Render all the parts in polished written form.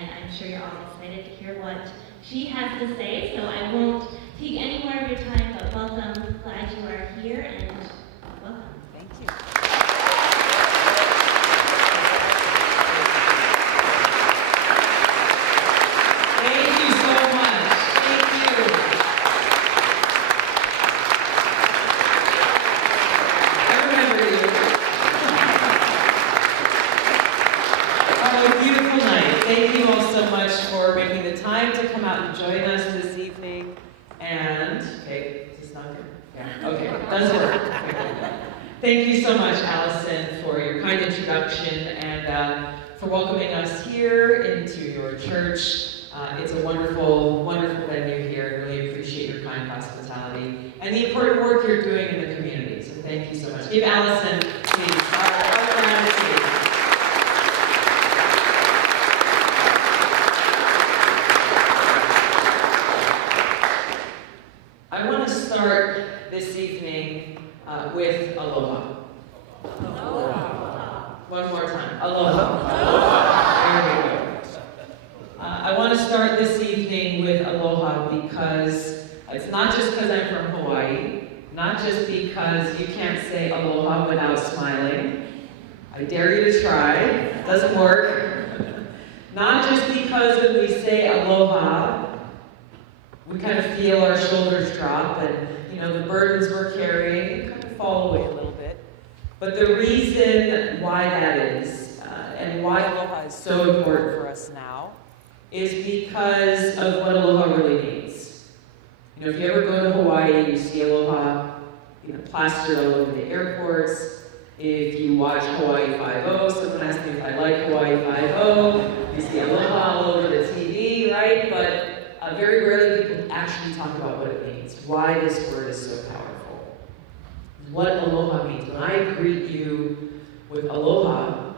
and I'm sure you're all excited to hear what she has to say, so I won't take any more of your time, but welcome. Glad you are here, and welcome. Thank you. Thank you so much. Thank you. I remember you. Oh, beautiful night. Thank you all so much for making the time to come out and join us this evening. And, okay, is this not good? Yeah, okay, does work. Okay. Thank you so much, Allison, for your kind introduction and for welcoming us here into your church. It's a wonderful, wonderful venue here. I really appreciate your kind hospitality and the important work you're doing in the community. So thank you so much. Give Allison, please, our gratitude. I want to start this evening with aloha. Aloha. One more time. Aloha. There we go. I want to start this evening with aloha because it's not just because I'm from Hawaii, not just because you can't say aloha without smiling. I dare you to try. It doesn't work. Not just because when we say aloha, we kind of feel our shoulders drop and, the burdens we're carrying kind of fall away a little bit. But the reason why that is, and why aloha is so important for us now, is because of what aloha really means. If you ever go to Hawaii, you see aloha, plastered all over the airports. If you watch Hawaii 5-0, someone asked me if I like Hawaii 5-0, you see aloha all over the TV, right? But very rarely people actually talk about what it means, why this word is so powerful, what aloha means. When I greet you with aloha,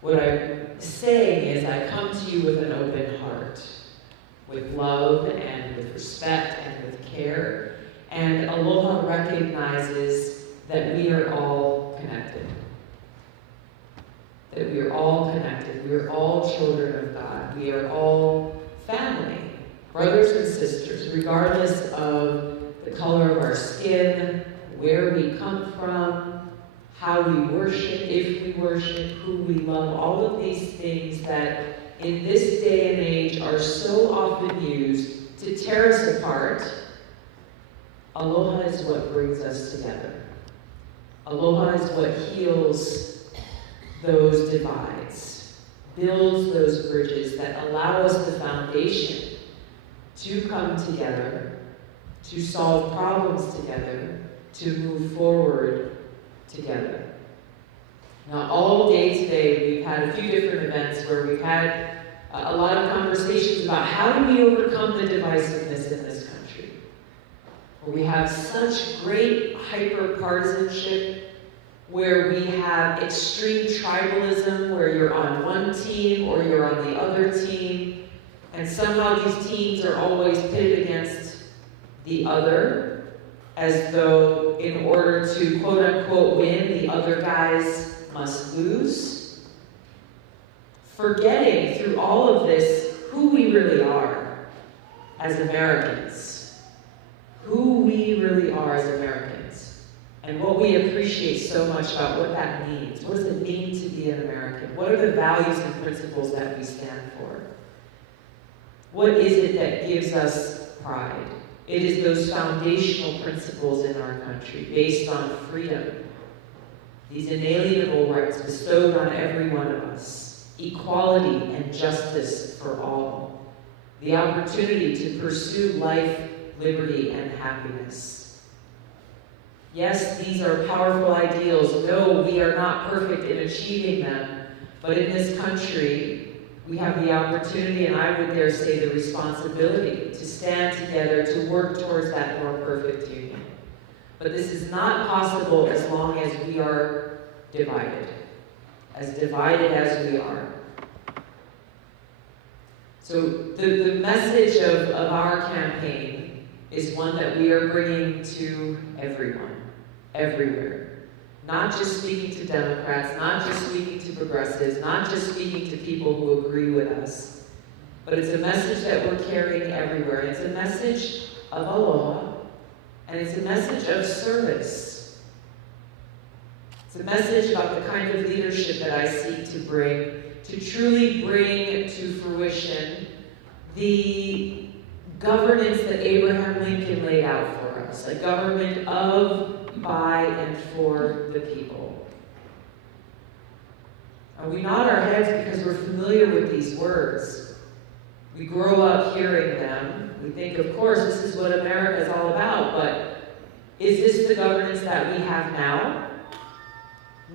what I'm saying is I come to you with an open heart, with love and with respect and with care. And aloha recognizes that we are all connected. That we are all connected. We are all children of God. We are all family. Brothers and sisters, regardless of the color of our skin, where we come from, how we worship, if we worship, who we love, all of these things that in this day and age are so often used to tear us apart. Aloha is what brings us together. Aloha is what heals those divides, builds those bridges that allow us the foundation to come together, to solve problems together, to move forward together. Now, all day today, we've had a few different events where we've had a lot of conversations about how do we overcome the divisiveness in this country. Where we have such great hyper-partisanship, where we have extreme tribalism, where you're on one team or you're on the other team, and somehow these teams are always pitted against the other, as though in order to quote-unquote win, the other guys must lose. Forgetting through all of this who we really are as Americans. Who we really are as Americans. And what we appreciate so much about what that means. What does it mean to be an American? What are the values and principles that we stand for? What is it that gives us pride? It is those foundational principles in our country based on freedom, these inalienable rights bestowed on every one of us, equality and justice for all, the opportunity to pursue life, liberty, and happiness. Yes, these are powerful ideals. No, we are not perfect in achieving them, but in this country, we have the opportunity, and I would dare say the responsibility, to stand together to work towards that more perfect union. But this is not possible as long as we are divided as we are. So the message of our campaign is one that we are bringing to everyone, everywhere. Not just speaking to Democrats, not just speaking to progressives, not just speaking to people who agree with us. but it's a message that we're carrying everywhere. It's a message of aloha, and it's a message of service. It's a message about the kind of leadership that I seek to bring, to truly bring to fruition the governance that Abraham Lincoln laid out for us, a government of, by, and for the people. And we nod our heads because we're familiar with these words. We grow up hearing them. We think, of course, this is what America is all about, but is this the governance that we have now?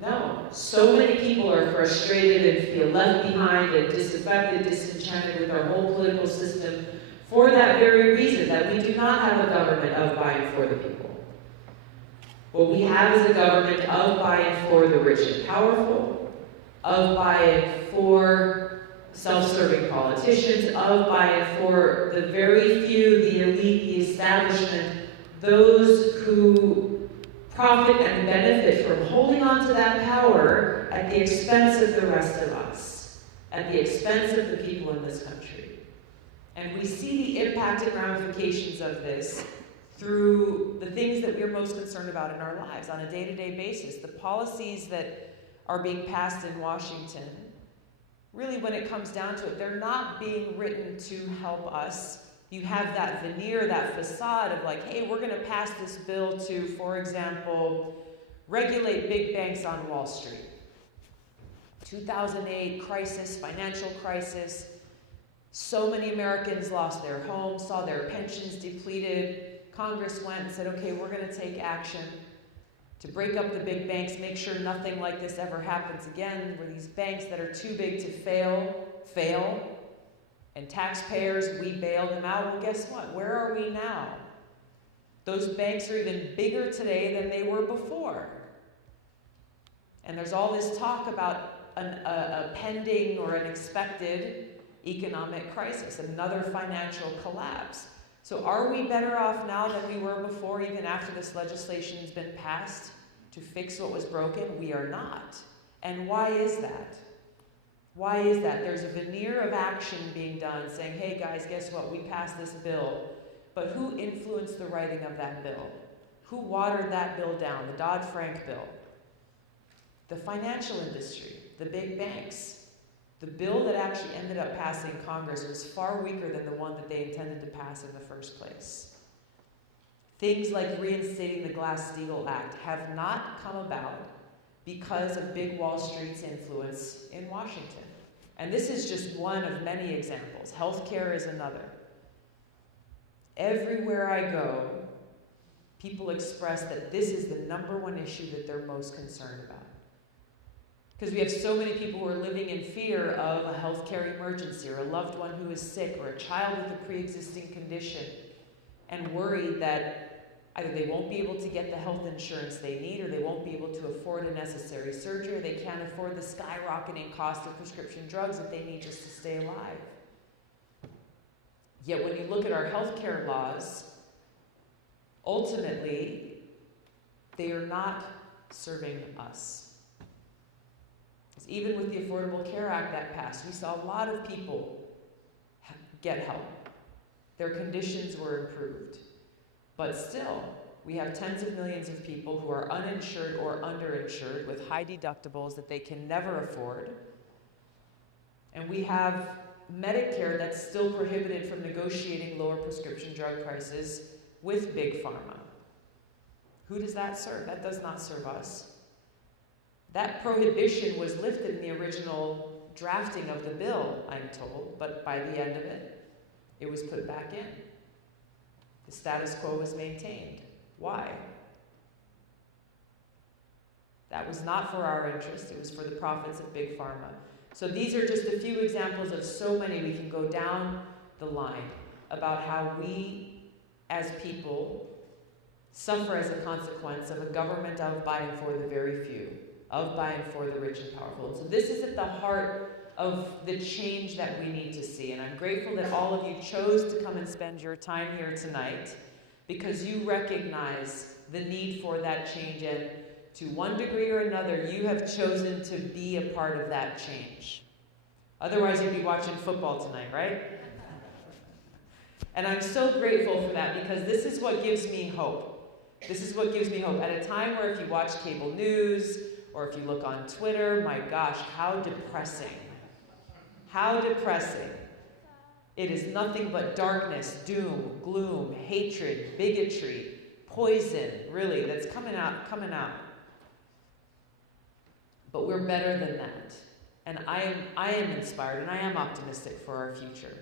No. So many people are frustrated and feel left behind and disaffected, disenchanted with our whole political system for that very reason, that we do not have a government of, by, and for the people. What we have is a government of, by, and for the rich and powerful, of, by, and for self-serving politicians, of, by, and for the very few, the elite, the establishment, those who profit and benefit from holding on to that power at the expense of the rest of us, at the expense of the people in this country. And we see the impact and ramifications of this through the things that we're most concerned about in our lives on a day-to-day basis. The policies that are being passed in Washington, really when it comes down to it, they're not being written to help us. You have that veneer, that facade of like, hey, we're going to pass this bill to, for example, regulate big banks on Wall Street. 2008 crisis, financial crisis. So many Americans lost their homes, saw their pensions depleted. Congress went and said, okay, we're going to take action to break up the big banks, make sure nothing like this ever happens again, where these banks that are too big to fail. And taxpayers, we bail them out. Well, guess what? Where are we now? Those banks are even bigger today than they were before. And there's all this talk about a pending or an expected economic crisis, another financial collapse. So are we better off now than we were before, even after this legislation has been passed to fix what was broken? We are not. And why is that? Why is that? There's a veneer of action being done saying, hey guys, guess what? We passed this bill. But who influenced the writing of that bill? Who watered that bill down? The Dodd-Frank bill. The financial industry, the big banks. The bill that actually ended up passing Congress was far weaker than the one that they intended to pass in the first place. Things like reinstating the Glass-Steagall Act have not come about because of big Wall Street's influence in Washington. And this is just one of many examples. Healthcare is another. Everywhere I go, people express that this is the number one issue that they're most concerned about. Because we have so many people who are living in fear of a healthcare emergency or a loved one who is sick or a child with a pre-existing condition and worried that either they won't be able to get the health insurance they need or they won't be able to afford a necessary surgery or they can't afford the skyrocketing cost of prescription drugs that they need just to stay alive. Yet when you look at our healthcare laws, ultimately, they are not serving us. Even with the Affordable Care Act that passed, we saw a lot of people get help. Their conditions were improved. But still, we have tens of millions of people who are uninsured or underinsured with high deductibles that they can never afford. And we have Medicare that's still prohibited from negotiating lower prescription drug prices with Big Pharma. Who does that serve? That does not serve us. That prohibition was lifted in the original drafting of the bill, I'm told, but by the end of it, it was put back in. The status quo was maintained. Why? That was not for our interest, it was for the profits of Big Pharma. So these are just a few examples of so many. We can go down the line about how we, as people, suffer as a consequence of a government of, by, and for the very few. Of, by, and for the rich and powerful. So this is at the heart of the change that we need to see. And I'm grateful that all of you chose to come and spend your time here tonight because you recognize the need for that change. And to one degree or another, you have chosen to be a part of that change. Otherwise, you'd be watching football tonight, right? And I'm so grateful for that, because this is what gives me hope. This is what gives me hope. At a time where if you watch cable news or if you look on Twitter, my gosh, how depressing. How depressing. It is nothing but darkness, doom, gloom, hatred, bigotry, poison, really, that's coming out. But we're better than that. And I am inspired and I am optimistic for our future.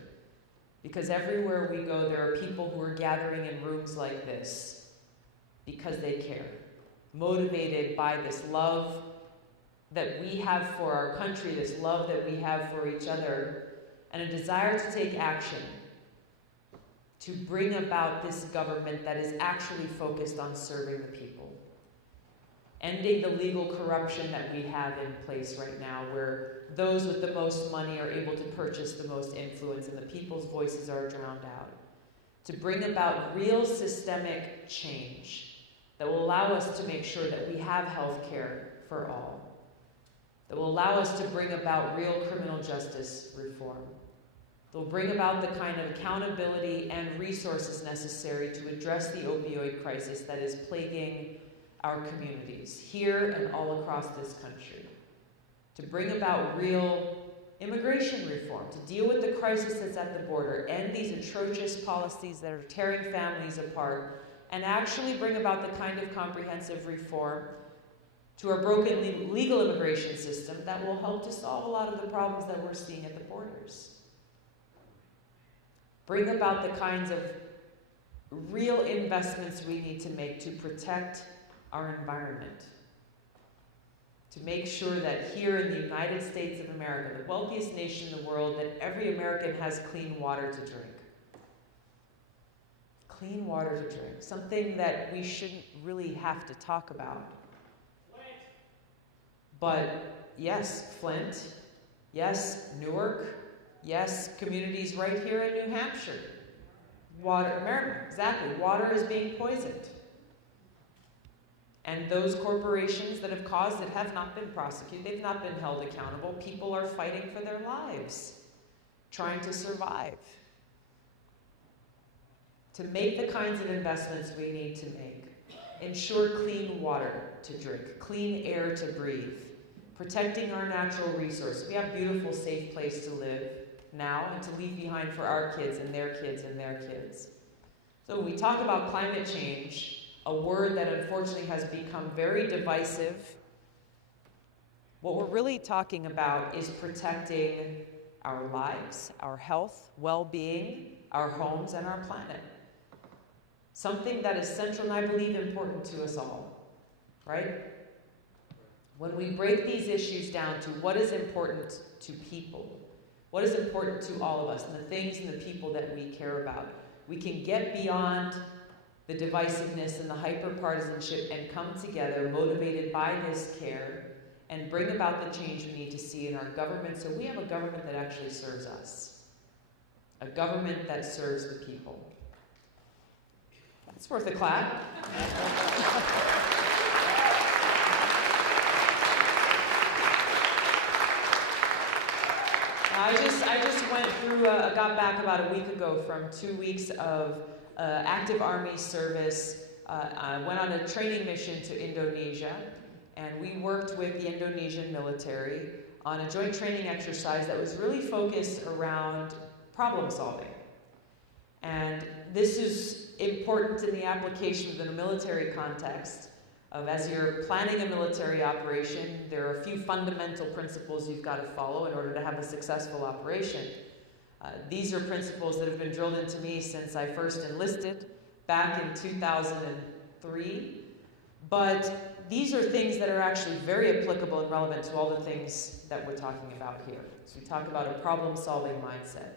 Because everywhere we go, there are people who are gathering in rooms like this because they care. Motivated by this love that we have for our country, this love that we have for each other, and a desire to take action to bring about this government that is actually focused on serving the people. Ending the legal corruption that we have in place right now, where those with the most money are able to purchase the most influence and the people's voices are drowned out. To bring about real systemic change that will allow us to make sure that we have health care for all. That will allow us to bring about real criminal justice reform. That will bring about the kind of accountability and resources necessary to address the opioid crisis that is plaguing our communities, here and all across this country. To bring about real immigration reform, to deal with the crisis that's at the border, end these atrocious policies that are tearing families apart, and actually bring about the kind of comprehensive reform to our broken legal immigration system that will help to solve a lot of the problems that we're seeing at the borders. Bring about the kinds of real investments we need to make to protect our environment. To make sure that here in the United States of America, the wealthiest nation in the world, that every American has clean water to drink. Clean water to drink. Something that we shouldn't really have to talk about. But yes, Flint. Yes, Newark. Yes, communities right here in New Hampshire. Water, America, exactly. Water is being poisoned. And those corporations that have caused it have not been prosecuted. They've not been held accountable. People are fighting for their lives, trying to survive. To make the kinds of investments we need to make. Ensure clean water to drink, clean air to breathe, protecting our natural resources. We have a beautiful, safe place to live now and to leave behind for our kids and their kids and their kids. So when we talk about climate change, a word that unfortunately has become very divisive, what we're really talking about is protecting our lives, our health, well-being, our homes, and our planet. Something that is central and I believe important to us all, right? When we break these issues down to what is important to people, what is important to all of us, and the things and the people that we care about, we can get beyond the divisiveness and the hyper-partisanship and come together motivated by this care and bring about the change we need to see in our government so we have a government that actually serves us. A government that serves the people. That's worth a clap. I just went through, got back about a week ago from 2 weeks of active army service. I went on a training mission to Indonesia, and we worked with the Indonesian military on a joint training exercise that was really focused around problem solving. And this is important in the application within a military context of as you're planning a military operation, there are a few fundamental principles you've got to follow in order to have a successful operation. These are principles that have been drilled into me since I first enlisted back in 2003. But these are things that are actually very applicable and relevant to all the things that we're talking about here. So we talk about a problem-solving mindset.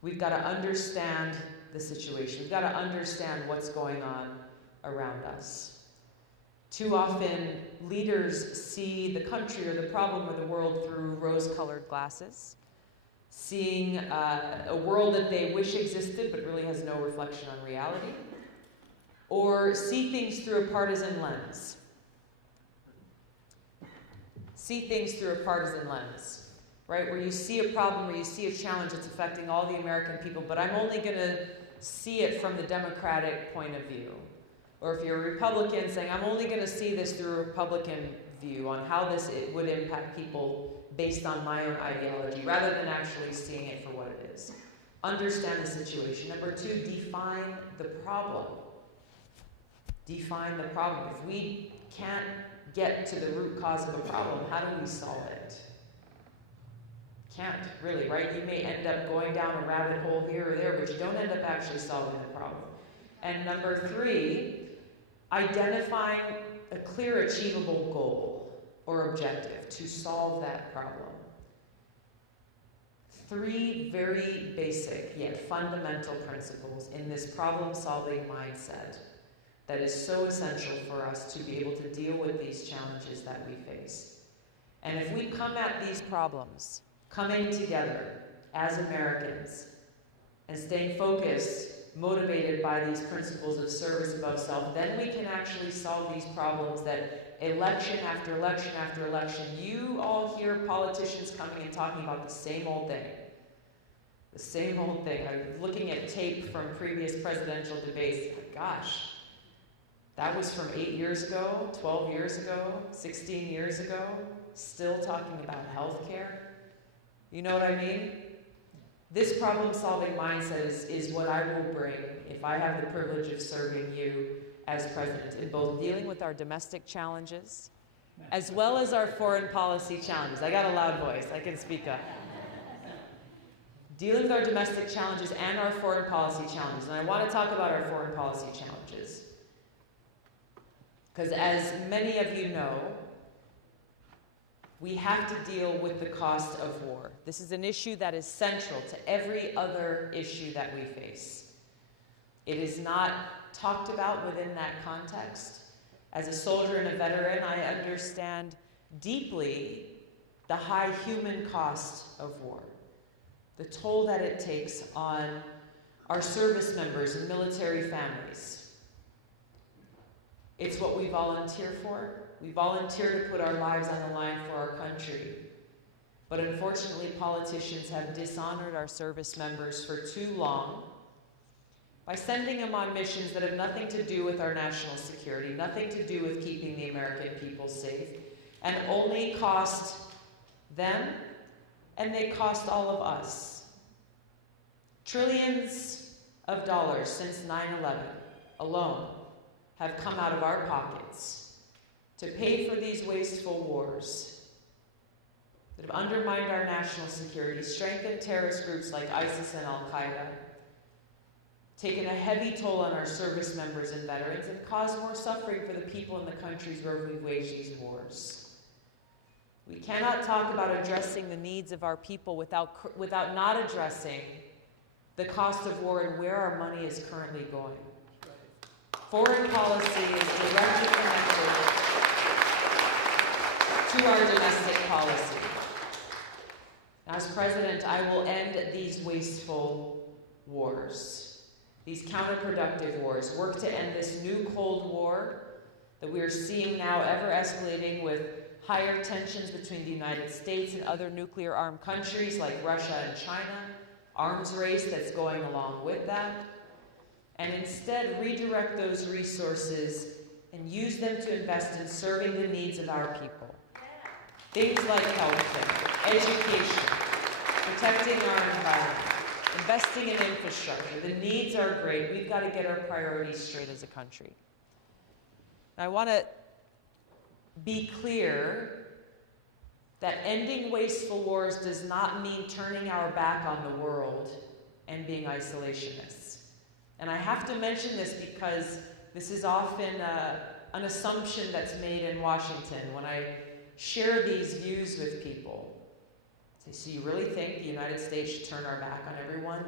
We've got to understand the situation. We've got to understand what's going on around us. Too often, leaders see the country or the problem or the world through rose-colored glasses, seeing a world that they wish existed but really has no reflection on reality, or see things through a partisan lens. See things through a partisan lens. right? Where you see a problem, where you see a challenge that's affecting all the American people, but I'm only going to see it from the Democratic point of view. Or if you're a Republican, saying, I'm only going to see this through a Republican view on how it would impact people based on my own ideology, rather than actually seeing it for what it is. Understand the situation. Number 2, define the problem. Define the problem. If we can't get to the root cause of a problem, how do we solve it? Can't, really, right? You may end up going down a rabbit hole here or there, but you don't end up actually solving the problem. And number 3, identifying a clear, achievable goal or objective to solve that problem. 3 very basic yet fundamental principles in this problem-solving mindset that is so essential for us to be able to deal with these challenges that we face. And if we come at these problems coming together as Americans and staying focused, motivated by these principles of service above self, then we can actually solve these problems that election after election after election, you all hear politicians coming and talking about the same old thing. The same old thing. I'm looking at tape from previous presidential debates. Gosh, that was from 8 years ago, 12 years ago, 16 years ago, still talking about health care. You know what I mean? This problem-solving mindset is what I will bring if I have the privilege of serving you as president, in both dealing with our domestic challenges as well as our foreign policy challenges. I got a loud voice, I can speak up. Dealing with our domestic challenges and our foreign policy challenges. And I want to talk about our foreign policy challenges. Because as many of you know, we have to deal with the cost of war. This is an issue that is central to every other issue that we face. It is not talked about within that context. As a soldier and a veteran, I understand deeply the high human cost of war, the toll that it takes on our service members and military families. It's what we volunteer for. We volunteer to put our lives on the line for our country. But unfortunately, politicians have dishonored our service members for too long by sending them on missions that have nothing to do with our national security, nothing to do with keeping the American people safe, and only cost them, and they cost all of us. Trillions of dollars since 9/11 alone have come out of our pockets to pay for these wasteful wars that have undermined our national security, strengthened terrorist groups like ISIS and Al-Qaeda, taken a heavy toll on our service members and veterans, and caused more suffering for the people in the countries where we've waged these wars. We cannot talk about addressing the needs of our people without not addressing the cost of war and where our money is currently going. Foreign policy is directly connected to our domestic policy. As president, I will end these wasteful wars, these counterproductive wars, work to end this new Cold War that we are seeing now ever escalating with higher tensions between the United States and other nuclear-armed countries like Russia and China, arms race that's going along with that, and instead redirect those resources and use them to invest in serving the needs of our people. Things like healthcare, education, protecting our environment, investing in infrastructure. The needs are great. We've got to get our priorities straight as a country. And I want to be clear that ending wasteful wars does not mean turning our back on the world and being isolationists. And I have to mention this because this is often an assumption that's made in Washington when I share these views with people. Say, so you really think the United States should turn our back on everyone?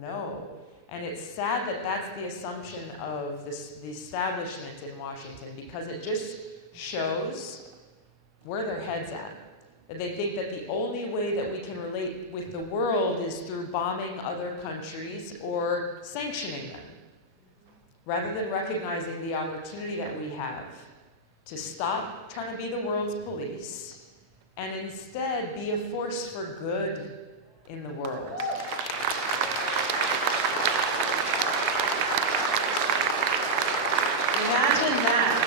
No. And it's sad that that's the assumption of the establishment in Washington, because it just shows where their head's at. That they think that the only way that we can relate with the world is through bombing other countries or sanctioning them, rather than recognizing the opportunity that we have to stop trying to be the world's police and instead be a force for good in the world. Imagine that.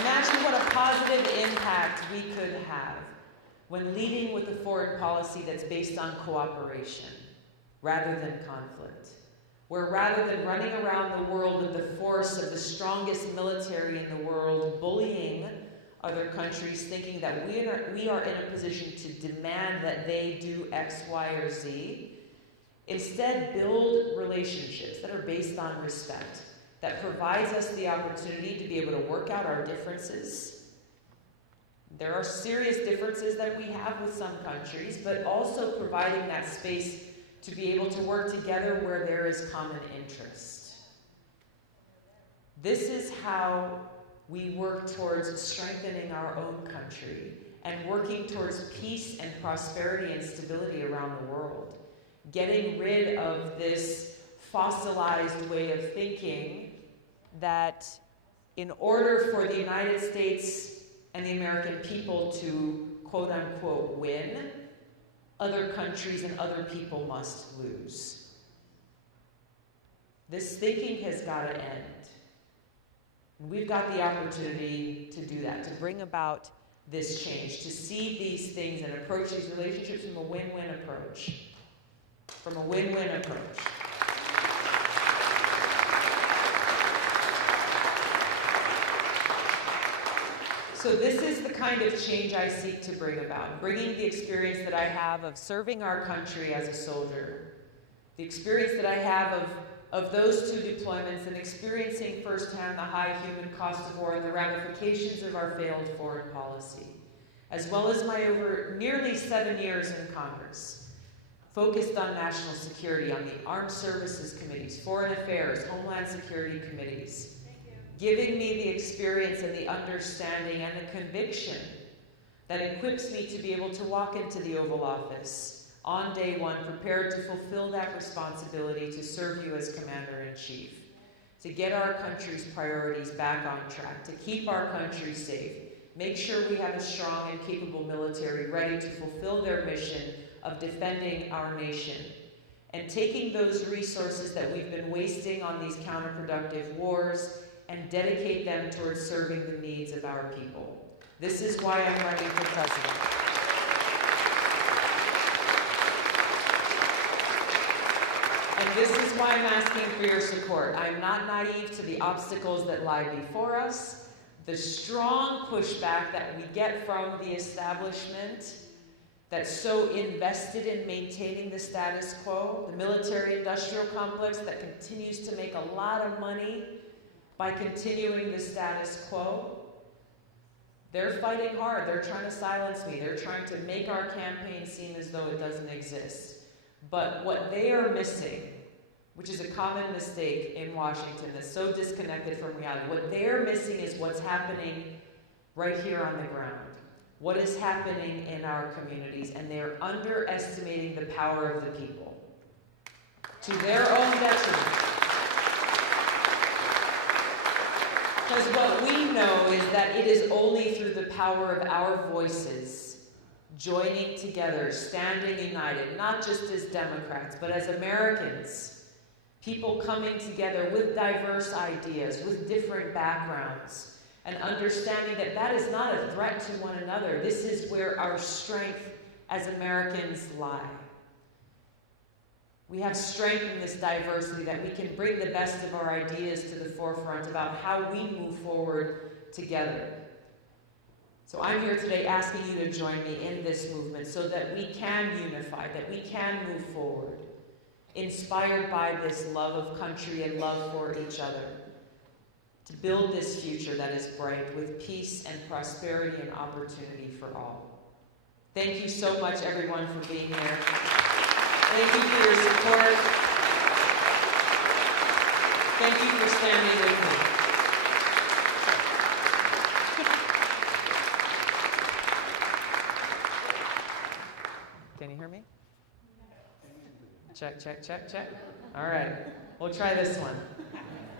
Imagine what a positive impact we could have when leading with a foreign policy that's based on cooperation rather than conflict. Where rather than running around the world with the force of the strongest military in the world, bullying other countries, thinking that we are in a position to demand that they do X, Y, or Z, instead build relationships that are based on respect, that provides us the opportunity to be able to work out our differences. There are serious differences that we have with some countries, but also providing that space to be able to work together where there is common interest. This is how we work towards strengthening our own country and working towards peace and prosperity and stability around the world. Getting rid of this fossilized way of thinking that in order for the United States and the American people to quote unquote win, other countries and other people must lose. This thinking has got to end. And we've got the opportunity to do that, to bring about this change, to see these things and approach these relationships from a win-win approach. From a win-win approach. So this is the kind of change I seek to bring about, bringing the experience that I have of serving our country as a soldier, the experience that I have of those two deployments and experiencing firsthand the high human cost of war and the ramifications of our failed foreign policy, as well as my over nearly 7 years in Congress, focused on national security, on the armed services committees, foreign affairs, homeland security committees, giving me the experience and the understanding and the conviction that equips me to be able to walk into the Oval Office on day one, prepared to fulfill that responsibility to serve you as Commander-in-Chief, to get our country's priorities back on track, to keep our country safe, make sure we have a strong and capable military ready to fulfill their mission of defending our nation, and taking those resources that we've been wasting on these counterproductive wars and dedicate them towards serving the needs of our people. This is why I'm running for president. And this is why I'm asking for your support. I'm not naive to the obstacles that lie before us, the strong pushback that we get from the establishment that's so invested in maintaining the status quo, the military-industrial complex that continues to make a lot of money by continuing the status quo. They're fighting hard. They're trying to silence me. They're trying to make our campaign seem as though it doesn't exist. But what they are missing, which is a common mistake in Washington that's so disconnected from reality, what they're missing is what's happening right here on the ground. What is happening in our communities, and they're underestimating the power of the people to their own detriment. Because what we know is that it is only through the power of our voices, joining together, standing united, not just as Democrats, but as Americans, people coming together with diverse ideas, with different backgrounds, and understanding that that is not a threat to one another. This is where our strength as Americans lie. We have strength in this diversity, that we can bring the best of our ideas to the forefront about how we move forward together. So I'm here today asking you to join me in this movement so that we can unify, that we can move forward, inspired by this love of country and love for each other, to build this future that is bright with peace and prosperity and opportunity for all. Thank you so much, everyone, for being here. Thank you for your support. Thank you for standing with me. Can you hear me? Check, check, check, check. All right, we'll try this one.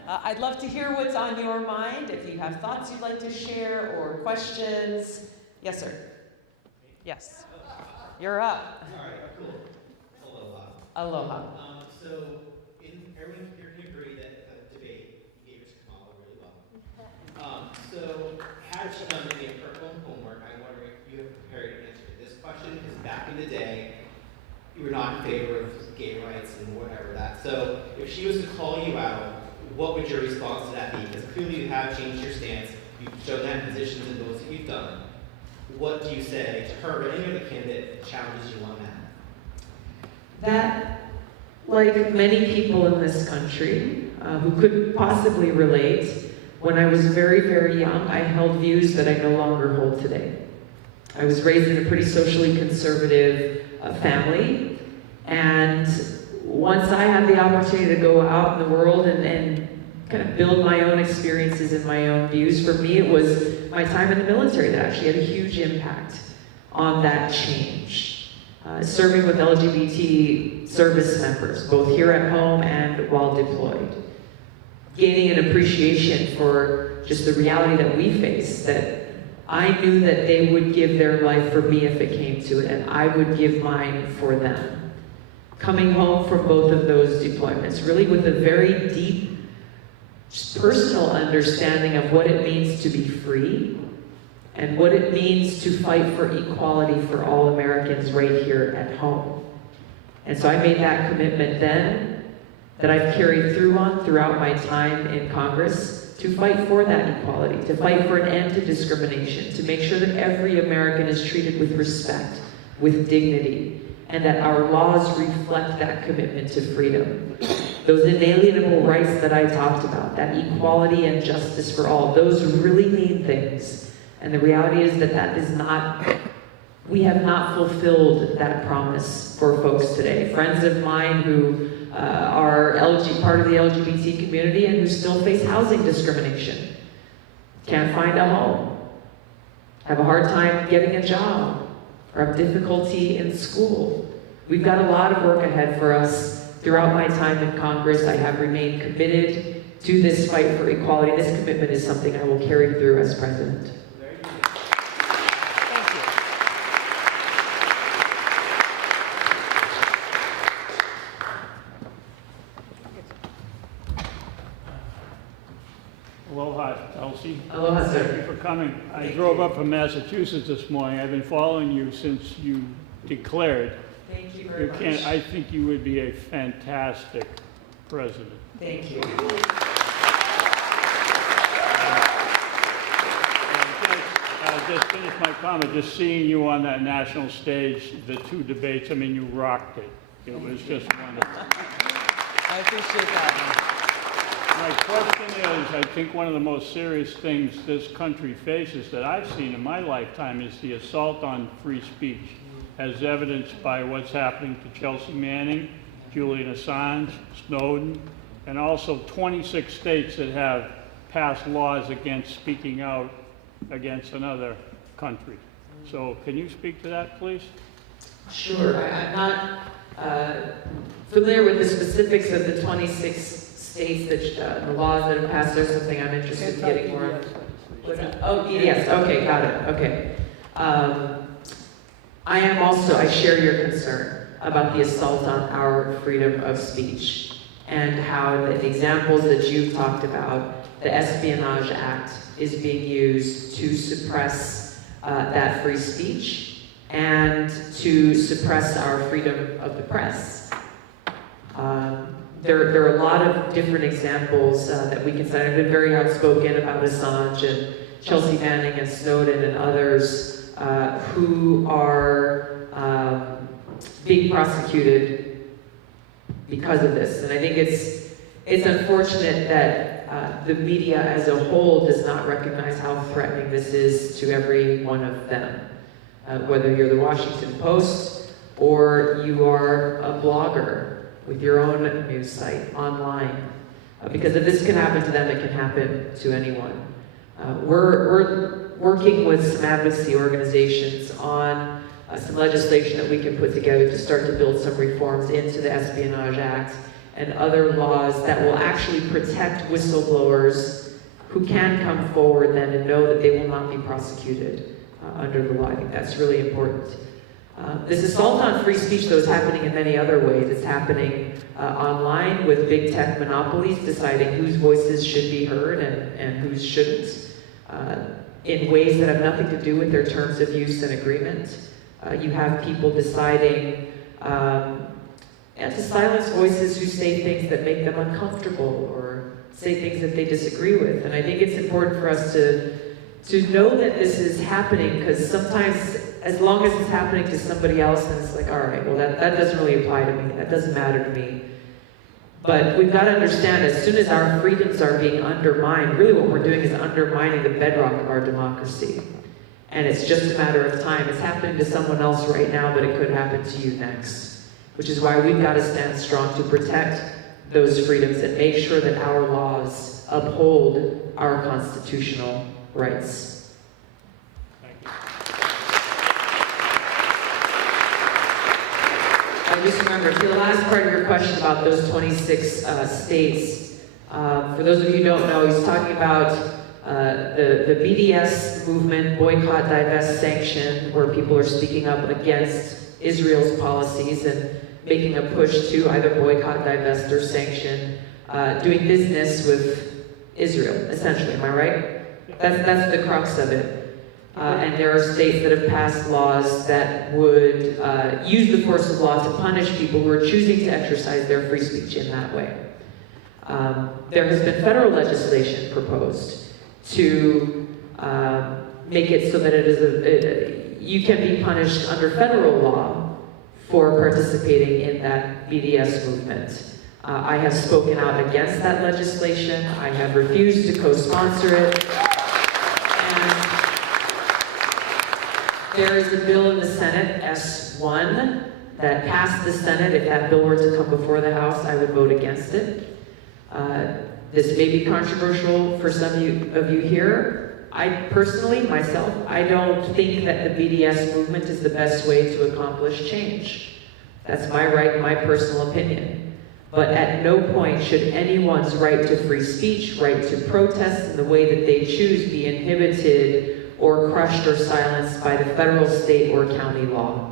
I'd love to hear what's on your mind. If you have thoughts you'd like to share or questions. Yes, sir. Yes. You're up. All right, cool. Aloha. Aloha. So, everyone here can agree that the debate you gave us Kamala really well. So, had she done any of her own homework, I wonder if you have prepared an answer to this question, because back in the day, you were not in favor of gay rights and whatever that. So, if she was to call you out, what would your response to that be? Because clearly you have changed your stance. You've shown that in positions in those that you've done. What do you say to her or any other candidate that challenges you on that? That, like many people in this country who couldn't possibly relate, when I was very, very young, I held views that I no longer hold today. I was raised in a pretty socially conservative family, and once I had the opportunity to go out in the world and kind of build my own experiences and my own views, for me it was my time in the military that actually had a huge impact on that change. Serving with LGBT service members, both here at home and while deployed. Gaining an appreciation for just the reality that we face, that I knew that they would give their life for me if it came to it, and I would give mine for them. Coming home from both of those deployments, really with a very deep personal understanding of what it means to be free and what it means to fight for equality for all Americans right here at home. And so I made that commitment then, that I've carried through on throughout my time in Congress, to fight for that equality, to fight for an end to discrimination, to make sure that every American is treated with respect, with dignity, and that our laws reflect that commitment to freedom. Those inalienable rights that I talked about, that equality and justice for all, those really mean things. And the reality is that that is not, we have not fulfilled that promise for folks today. Friends of mine who are part of the LGBT community and who still face housing discrimination, can't find a home, have a hard time getting a job, or have difficulty in school. We've got a lot of work ahead for us. Throughout my time in Congress, I have remained committed to this fight for equality. This commitment is something I will carry through as president. Thank you. Aloha, Tulsi. Aloha, sir. Thank you for coming. I drove up from Massachusetts this morning. I've been following you since you declared. Thank you very much. I think you would be a fantastic president. Thank you. Just finish my comment, just seeing you on that national stage, the two debates, I mean, you rocked it. It was just wonderful. I appreciate that. My question is, I think one of the most serious things this country faces that I've seen in my lifetime is the assault on free speech, as evidenced by what's happening to Chelsea Manning, Julian Assange, Snowden, and also 26 states that have passed laws against speaking out against another country. So can you speak to that, please? Sure. I'm not familiar with the specifics of the 26 states, that the laws that have passed. There's something I'm interested in getting more. Oh, yes. Okay, got it. Okay. I share your concern about the assault on our freedom of speech and how the examples that you've talked about, the Espionage Act, is being used to suppress that free speech and to suppress our freedom of the press. There are a lot of different examples that we can cite. I've been very outspoken about Assange and Chelsea Manning and Snowden and others who are being prosecuted because of this. And I think it's unfortunate that the media as a whole does not recognize how threatening this is to every one of them. Whether you're the Washington Post or you are a blogger with your own news site online. Because if this can happen to them, it can happen to anyone. We're working with some advocacy organizations on some legislation that we can put together to start to build some reforms into the Espionage Act and other laws that will actually protect whistleblowers who can come forward then and know that they will not be prosecuted under the law. I think that's really important. This assault on free speech, though, is happening in many other ways. It's happening online with big tech monopolies deciding whose voices should be heard and whose shouldn't, in ways that have nothing to do with their terms of use and agreement. You have people deciding to silence voices who say things that make them uncomfortable or say things that they disagree with. And I think it's important for us to know that this is happening, because sometimes, as long as it's happening to somebody else, and it's like, all right, well, that doesn't really apply to me, that doesn't matter to me. But we've got to understand, as soon as our freedoms are being undermined, really what we're doing is undermining the bedrock of our democracy. And it's just a matter of time. It's happening to someone else right now, but it could happen to you next. Which is why we've got to stand strong to protect those freedoms and make sure that our laws uphold our constitutional rights. Thank you. I just remember, to the last part of your question about those 26 states, for those of you who don't know, he's talking about the BDS movement, boycott, divest, sanction, where people are speaking up against Israel's policies and making a push to either boycott, divest, or sanction, doing business with Israel, essentially, am I right? That's the crux of it. And there are states that have passed laws that would use the force of law to punish people who are choosing to exercise their free speech in that way. There has been federal legislation proposed to make it so that you can be punished under federal law for participating in that BDS movement. I have spoken out against that legislation. I have refused to co-sponsor it. And there is a bill in the Senate, S1, that passed the Senate. If that bill were to come before the House, I would vote against it. This may be controversial for some of you here. I personally, myself, I don't think that the BDS movement is the best way to accomplish change. That's my right, my personal opinion. But at no point should anyone's right to free speech, right to protest in the way that they choose, be inhibited or crushed or silenced by the federal, state, or county law.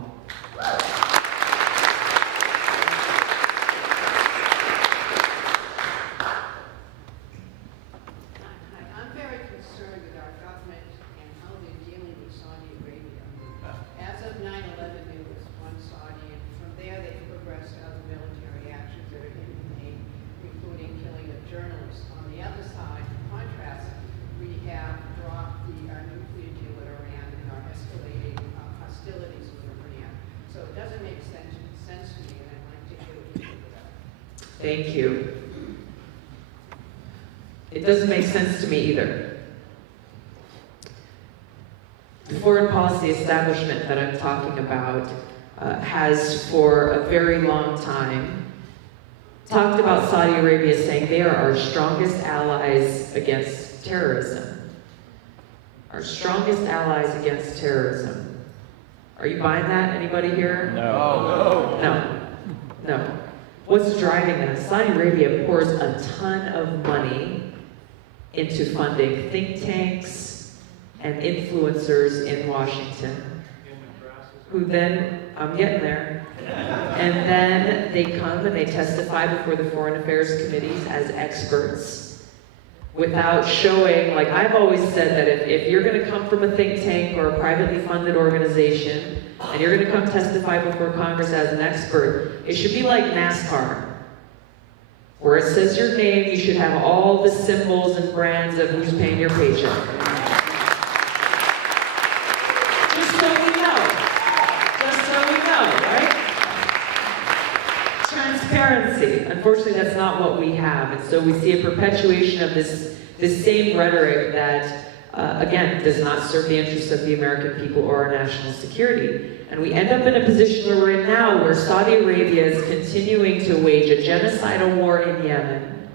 Thank you. It doesn't make sense to me either. The foreign policy establishment that I'm talking about has for a very long time talked about Saudi Arabia, saying they are our strongest allies against terrorism. Our strongest allies against terrorism. Are you buying that? Anybody here? No. No. What's driving that? Saudi Arabia pours a ton of money into funding think tanks and influencers in Washington, who then, I'm getting there, and then they come and they testify before the Foreign Affairs Committees as experts without showing, like I've always said that if you're going to come from a think tank or a privately funded organization and you're going to come testify before Congress as an expert, it should be like NASCAR, where it says your name, you should have all the symbols and brands of who's paying your paycheck. Just so we know, right? Transparency. Unfortunately, that's not what we have. And so we see a perpetuation of this same rhetoric that, again, does not serve the interests of the American people or our national security. And we end up in a position where we're in now, where Saudi Arabia is continuing to wage a genocidal war in Yemen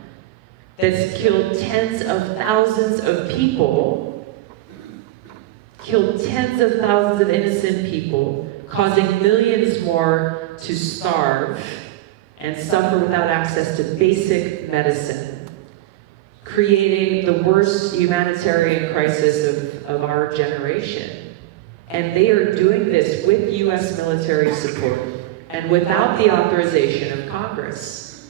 that's killed tens of thousands of people, killed tens of thousands of innocent people, causing millions more to starve and suffer without access to basic medicine, creating the worst humanitarian crisis of our generation. And they are doing this with U.S. military support and without the authorization of Congress.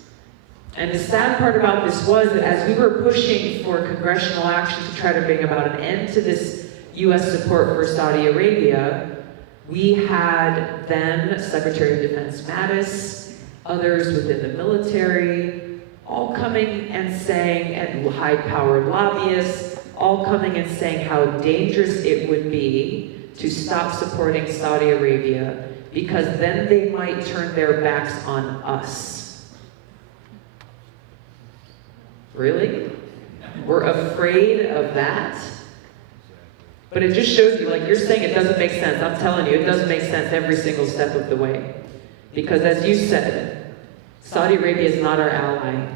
And the sad part about this was that as we were pushing for congressional action to try to bring about an end to this U.S. support for Saudi Arabia, we had then Secretary of Defense Mattis, others within the military, all coming and saying, and high-powered lobbyists, all coming and saying how dangerous it would be to stop supporting Saudi Arabia because then they might turn their backs on us. Really? We're afraid of that? But it just shows you, like you're saying, it doesn't make sense. I'm telling you, it doesn't make sense every single step of the way. Because as you said, Saudi Arabia is not our ally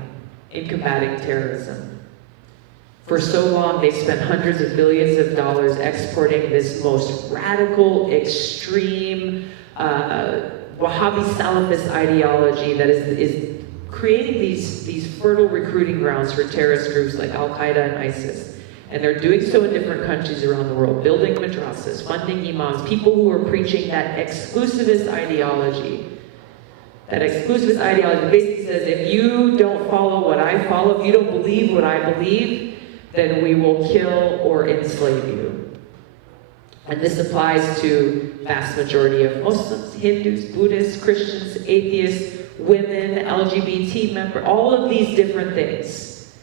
in combating terrorism. For so long, they spent hundreds of billions of dollars exporting this most radical, extreme, Wahhabi Salafist ideology that is creating these fertile recruiting grounds for terrorist groups like Al-Qaeda and ISIS. And they're doing so in different countries around the world, building madrasas, funding imams, people who are preaching that exclusivist ideology. That exclusivist ideology basically says, if you don't follow what I follow, if you don't believe what I believe, then we will kill or enslave you. And this applies to vast majority of Muslims, Hindus, Buddhists, Christians, atheists, women, LGBT members, all of these different things.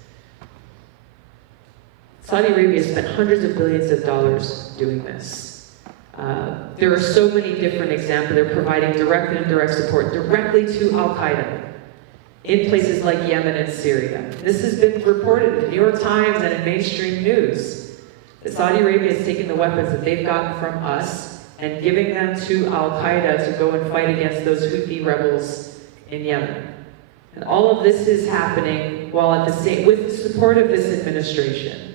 Saudi Arabia spent hundreds of billions of dollars doing this. There are so many different examples. They're providing direct and indirect support directly to Al-Qaeda in places like Yemen and Syria. This has been reported in the New York Times and in mainstream news. That Saudi Arabia is taking the weapons that they've gotten from us and giving them to Al-Qaeda to go and fight against those Houthi rebels in Yemen. And all of this is happening while at with the support of this administration.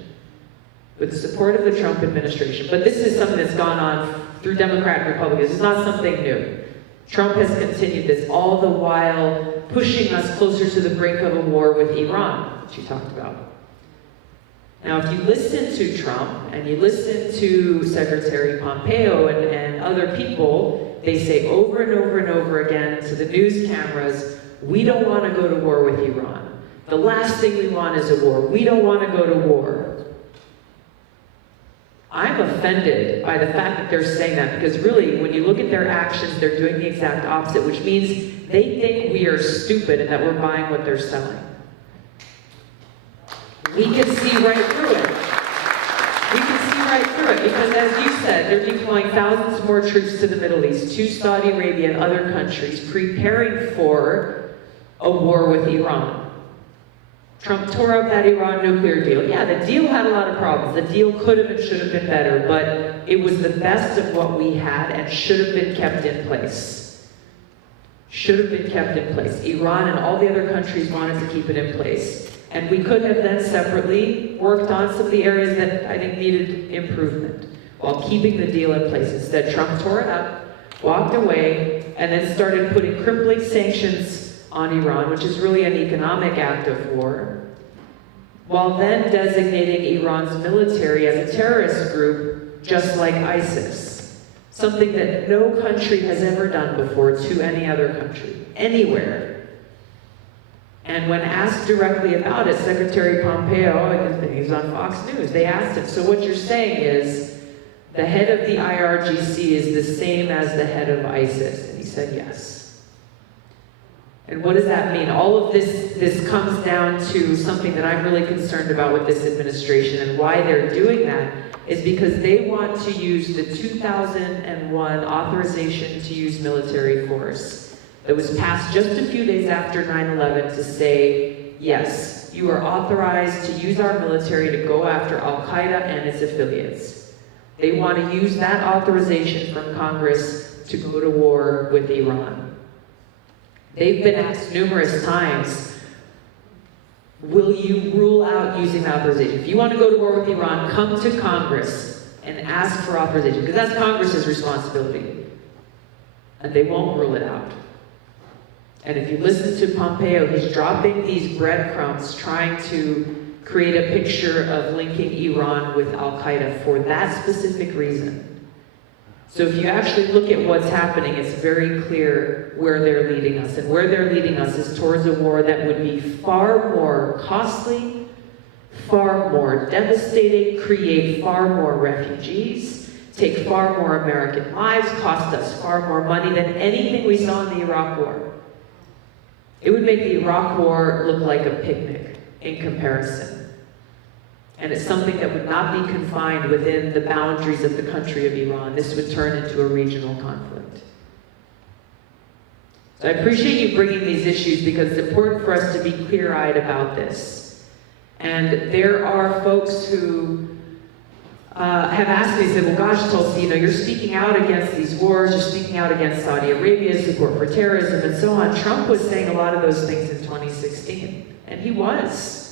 With the support of the Trump administration. But this is something that's gone on through Democrat and Republicans. It's not something new. Trump has continued this, all the while pushing us closer to the brink of a war with Iran, which you talked about. Now, if you listen to Trump and you listen to Secretary Pompeo and other people, they say over and over and over again to the news cameras, we don't want to go to war with Iran. The last thing we want is a war. We don't want to go to war. I'm offended by the fact that they're saying that because really, when you look at their actions, they're doing the exact opposite, which means they think we are stupid and that we're buying what they're selling. We can see right through it. We can see right through it because, as you said, they're deploying thousands more troops to the Middle East, to Saudi Arabia and other countries, preparing for a war with Iran. Trump tore up that Iran nuclear deal. Yeah, the deal had a lot of problems. The deal could have and should have been better, but it was the best of what we had and should have been kept in place. Should have been kept in place. Iran and all the other countries wanted to keep it in place. And we could have then separately worked on some of the areas that I think needed improvement while keeping the deal in place. Instead, Trump tore it up, walked away, and then started putting crippling sanctions on Iran, which is really an economic act of war, while then designating Iran's military as a terrorist group, just like ISIS. Something that no country has ever done before to any other country, anywhere. And when asked directly about it, Secretary Pompeo, he was on Fox News, they asked him, so what you're saying is, the head of the IRGC is the same as the head of ISIS? And he said yes. And what does that mean? All of this comes down to something that I'm really concerned about with this administration, and why they're doing that is because they want to use the 2001 authorization to use military force that was passed just a few days after 9/11 to say, yes, you are authorized to use our military to go after Al-Qaeda and its affiliates. They want to use that authorization from Congress to go to war with Iran. They've been asked numerous times, will you rule out using the authorization? If you want to go to war with Iran, come to Congress and ask for authorization, because that's Congress's responsibility. And they won't rule it out. And if you listen to Pompeo, he's dropping these breadcrumbs, trying to create a picture of linking Iran with Al-Qaeda for that specific reason. So if you actually look at what's happening, it's very clear where they're leading us. And where they're leading us is towards a war that would be far more costly, far more devastating, create far more refugees, take far more American lives, cost us far more money than anything we saw in the Iraq War. It would make the Iraq War look like a picnic in comparison. And it's something that would not be confined within the boundaries of the country of Iran. This would turn into a regional conflict. So I appreciate you bringing these issues because it's important for us to be clear-eyed about this. And there are folks who have asked me, said, well, gosh, Tulsi, you're speaking out against these wars, you're speaking out against Saudi Arabia's support for terrorism and so on. Trump was saying a lot of those things in 2016, and he was.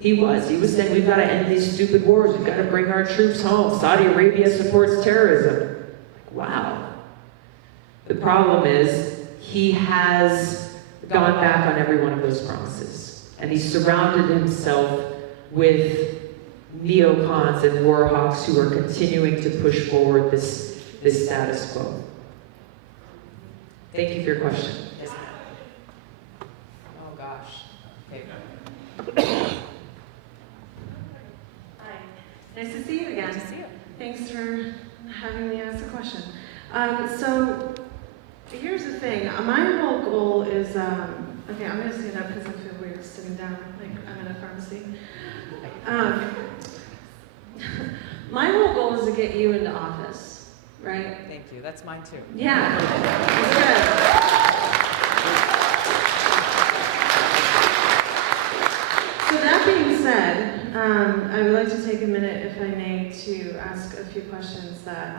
He was saying, we've got to end these stupid wars, we've got to bring our troops home. Saudi Arabia supports terrorism. Wow. The problem is, he has gone back on every one of those promises. And he's surrounded himself with neocons and war hawks who are continuing to push forward this status quo. Thank you for your question. Yes. Oh gosh. Okay. Nice to see you again. Nice to see you. Thanks for having me ask a question. So here's the thing. My whole goal is, okay, I'm going to stand up because I feel weird sitting down like I'm in a pharmacy. My whole goal is to get you into office, right? Thank you. That's mine too. Yeah. That's good. So that being said, I would like to take a minute, if I may, to ask a few questions that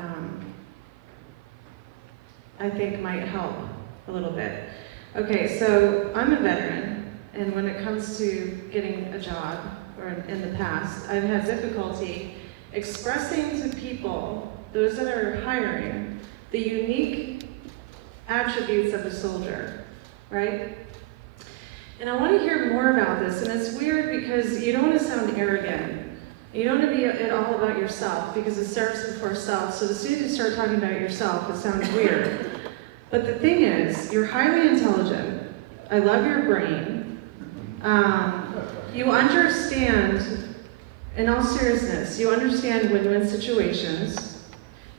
I think might help a little bit. Okay, so I'm a veteran, and when it comes to getting a job, or in the past, I've had difficulty expressing to people, those that are hiring, the unique attributes of a soldier, right? And I want to hear more about this, and it's weird because you don't want to sound arrogant. You don't want to be it all about yourself, because it serves before self. So as soon as you start talking about yourself, it sounds weird. But the thing is, you're highly intelligent. I love your brain. You understand, in all seriousness, you understand win-win situations.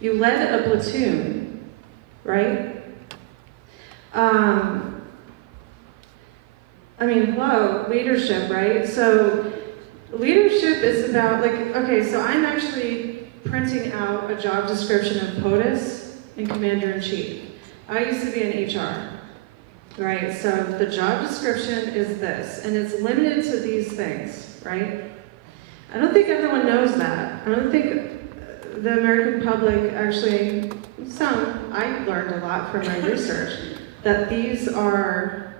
You led a platoon, right? Hello, leadership, right? So leadership is about, okay, so I'm actually printing out a job description of POTUS and Commander-in-Chief. I used to be in HR, right? So the job description is this, and it's limited to these things, right? I don't think everyone knows that. I don't think the American public actually, I learned a lot from my research, that these are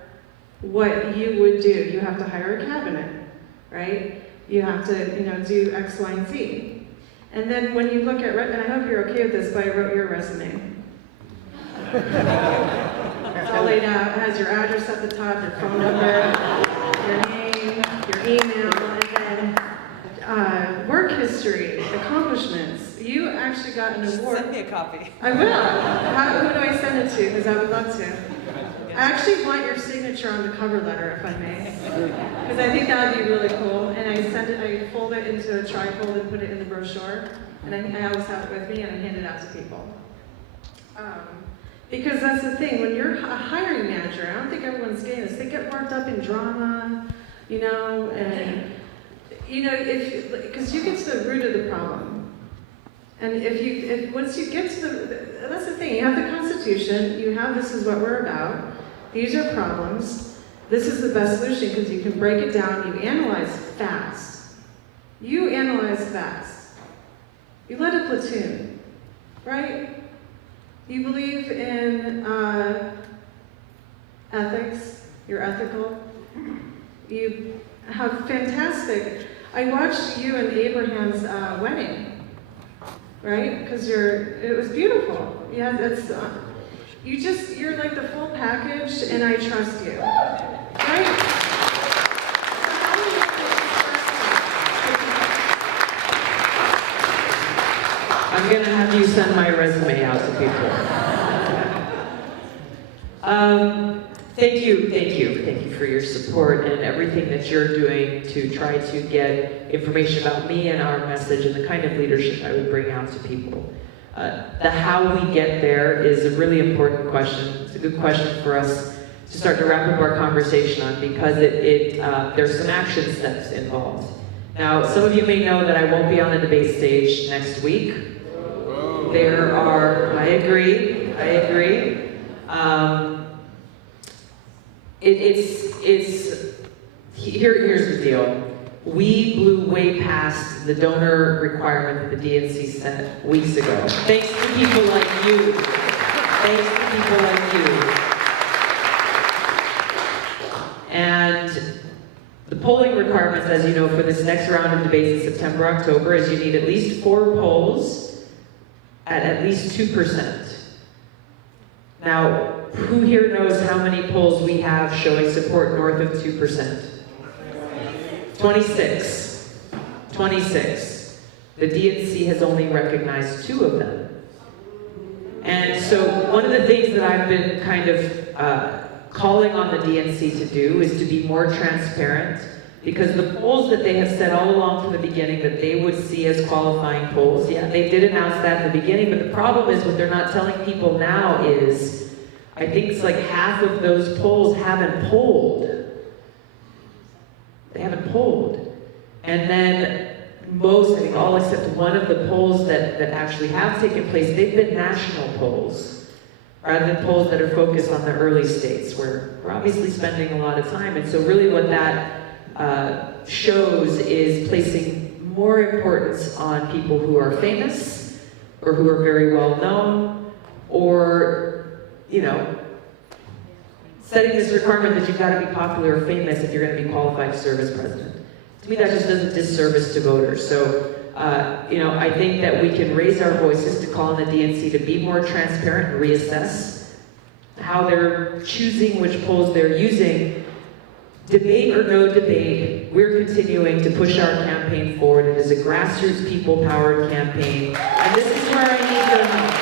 what you would do. You have to hire a cabinet, right? You have to, do X, Y, and Z. And then when you look at, and I hope you're okay with this, but I wrote your resume. It's all laid out. It has your address at the top, your phone number, your name, your email, and then work history, accomplishments. You actually got an award. Send me a copy. I will. Who do I send it to? Because I would love to. I actually want your signature on the cover letter, if I may, because I think that would be really cool. And I fold it into a trifold and put it in the brochure, and I always have it with me and I hand it out to people. Because that's the thing, when you're a hiring manager, I don't think everyone's getting this. They get worked up in drama, and because you get to the root of the problem. And once you get to that's the thing, you have the Constitution, you have this is what we're about, these are problems, this is the best solution because you can break it down, you analyze fast. You analyze fast. You led a platoon, right? You believe in ethics, you're ethical. You have fantastic, I watched you and Abraham's wedding. Right? Because it was beautiful. Yeah, you're like the full package, and I trust you. Right? I'm going to have you send my resume out to people. Thank you for your support and everything that you're doing to try to get information about me and our message and the kind of leadership I would bring out to people. The how we get there is a really important question. It's a good question for us to start to wrap up our conversation on, because there's some action steps involved. Now, some of you may know that I won't be on the debate stage next week. There are, I agree. Here's the deal. We blew way past the donor requirement that the DNC set weeks ago. Thanks to people like you. And the polling requirements, as you know, for this next round of debates in September, October, is you need at least 4 polls at least 2%. Now, who here knows how many polls we have showing support north of 2%? 26. The DNC has only recognized 2 of them. And so one of the things that I've been kind of calling on the DNC to do is to be more transparent, because the polls that they have said all along from the beginning that they would see as qualifying polls, yeah, they did announce that in the beginning, but the problem is what they're not telling people now is, I think it's like half of those polls haven't polled. They haven't polled. And then most, I think all except one of the polls that actually have taken place, they've been national polls, rather than polls that are focused on the early states, where we're obviously spending a lot of time. And so really what that shows is placing more importance on people who are famous, or who are very well known, or, you know, setting this requirement that you've got to be popular or famous if you're going to be qualified to serve as president. To me, that just does a disservice to voters. So, you know, I think that we can raise our voices to call on the DNC to be more transparent and reassess how they're choosing which polls they're using. Debate or no debate, we're continuing to push our campaign forward. It is a grassroots, people-powered campaign, and this is where I need your help.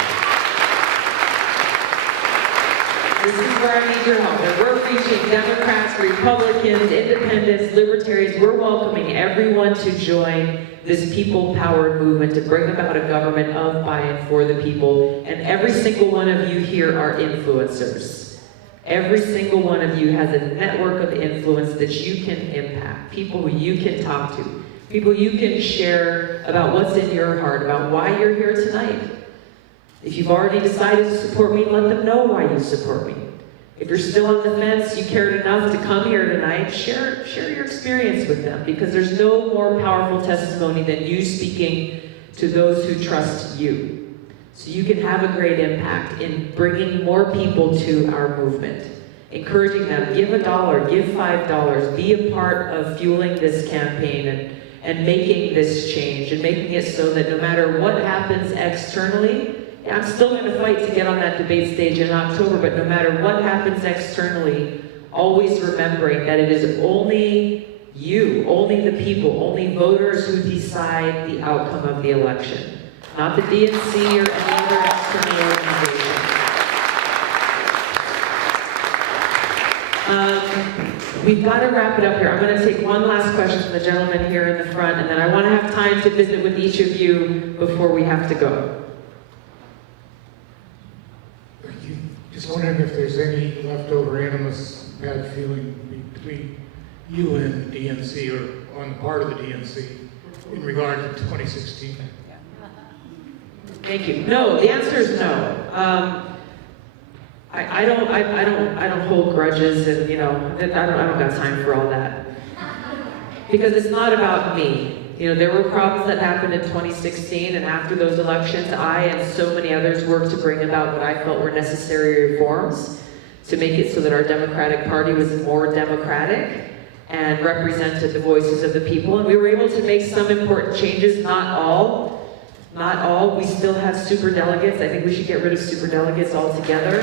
This is where I need your help. And we're reaching Democrats, Republicans, Independents, Libertarians. We're welcoming everyone to join this people-powered movement to bring about a government of, by, and for the people. And every single one of you here are influencers. Every single one of you has a network of influence that you can impact, people who you can talk to, people you can share about what's in your heart, about why you're here tonight. If you've already decided to support me, let them know why you support me. If you're still on the fence, you cared enough to come here tonight, share your experience with them, because there's no more powerful testimony than you speaking to those who trust you. So you can have a great impact in bringing more people to our movement, encouraging them, give $1, give $5, be a part of fueling this campaign and making this change, and making it so that no matter what happens externally, I'm still going to fight to get on that debate stage in October, but no matter what happens externally, always remembering that it is only you, only the people, only voters who decide the outcome of the election. Not the DNC or any other external organization. We've got to wrap it up here. I'm going to take one last question from the gentleman here in the front, and then I want to have time to visit with each of you before we have to go. Just wondering if there's any leftover animus, bad feeling between you and the DNC, or on the part of the DNC, in regard to 2016. Thank you. No, the answer is no. I don't hold grudges, and you know, I don't got time for all that. Because it's not about me. You know, there were problems that happened in 2016, and after those elections, I and so many others worked to bring about what I felt were necessary reforms to make it so that our Democratic Party was more democratic and represented the voices of the people. And we were able to make some important changes, not all. Not all. We still have superdelegates. I think we should get rid of superdelegates altogether.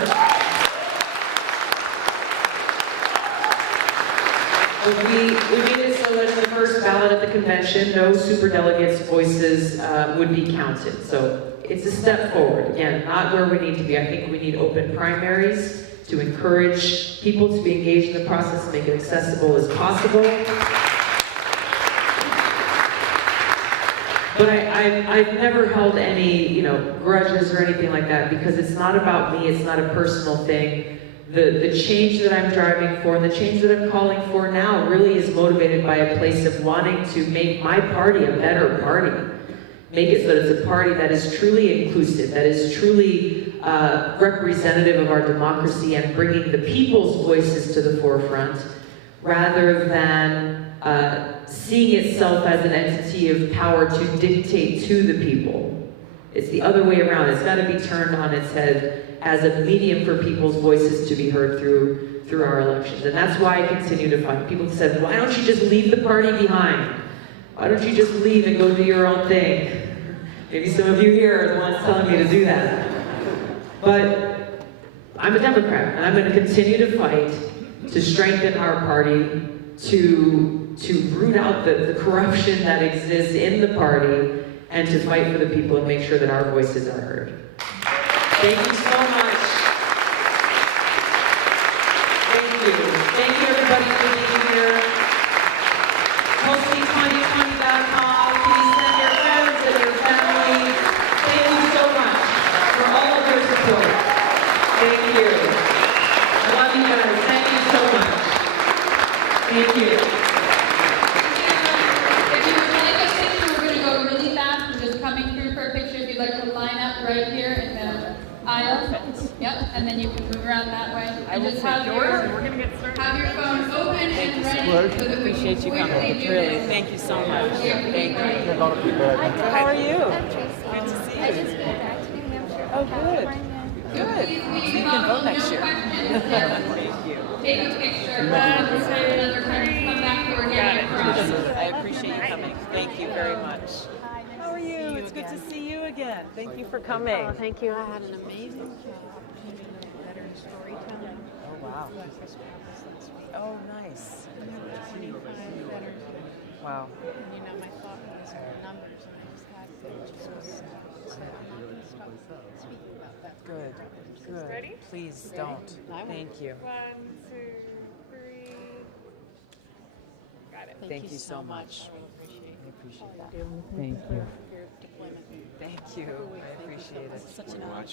But we made it so that in the first ballot at the convention, no superdelegates' voices would be counted. So it's a step forward. Again, not where we need to be. I think we need open primaries to encourage people to be engaged in the process and make it accessible as possible. But I've never held any, grudges or anything like that, because it's not about me, it's not a personal thing. The change that I'm driving for and the change that I'm calling for now really is motivated by a place of wanting to make my party a better party. Make it so that it's a party that is truly inclusive, that is truly representative of our democracy and bringing the people's voices to the forefront, rather than seeing itself as an entity of power to dictate to the people. It's the other way around. It's got to be turned on its head as a medium for people's voices to be heard through our elections. And that's why I continue to fight. People said, why don't you just leave the party behind? Why don't you just leave and go do your own thing? Maybe some of you here are the ones telling me to do that. But I'm a Democrat, and I'm going to continue to fight to strengthen our party, to root out the corruption that exists in the party, and to fight for the people and make sure that our voices are heard. Thank you so much. Thank you. Thank you, everybody, for being here. Tulsi2020.com. Please send your friends and your family. Thank you so much for all of your support. Thank you. I love you guys. Thank you so much. Thank you. If you would like a picture, we're going to go really fast. We're just coming through for a picture. If you'd like to line up right here in the aisle. Yep, and then you can move around that way. And just have your phone open and ready so that we Appreciate you can coming. quickly do Really, this. thank you so much. Thank you. How are you? I'm Tracy. Good to see I you. just moved back to New Hampshire. Oh, about good. 1 month. Good. Please, we So you have can vote next no year. questions. Thank you. Take a picture. Another time, come back here again. I appreciate you coming. Thank you very much. How are you? It's good to see you again. Thank you for coming. Oh, thank you. I had an amazing veteran storytelling. Oh, wow. Oh, nice. Wow. And my thought was numbers, and I just had so I'm not going to stop speaking about that. Good. Good. Ready? Please don't. Thank you. 1, 2, 3. Got it. Thank you so much. I appreciate that. Thank you. your deployment. Thank you. I appreciate it. Such an honor.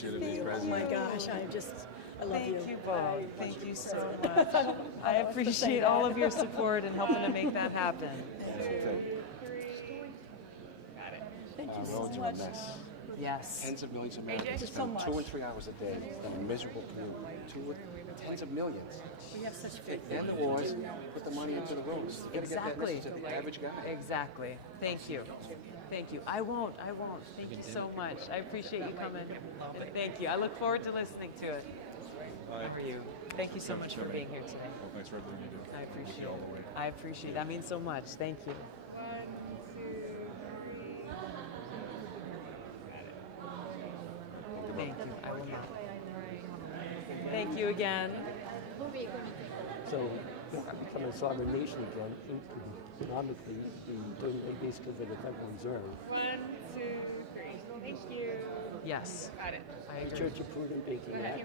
Oh my gosh, I love you. Thank you both. Thank you so much. I appreciate all of your support and helping to make that happen. Thank you so Roads are much. a mess. Yes. Tens of millions of Americans spend 2 and 3 hours a day in a miserable commute. Tens of millions. We have such big End the wars, put the money into the roads. You gotta get that Exactly. message to the average guy. Exactly. Thank you. Thank you. I won't. Thank you so much. I appreciate you coming. And thank you. I look forward to listening to it. How are you? Thank you so much for being here today. Thanks for everything you do. I appreciate it. I appreciate it. That means so much. Thank you. 1, 2, 3. Thank you. I will not. Thank you again. So, becoming a sovereign nation again, economically, doing basically the Federal Reserve. 1, 2, 3. Thank you. Yes. Got it. I agree. Church Approved and Banking Act.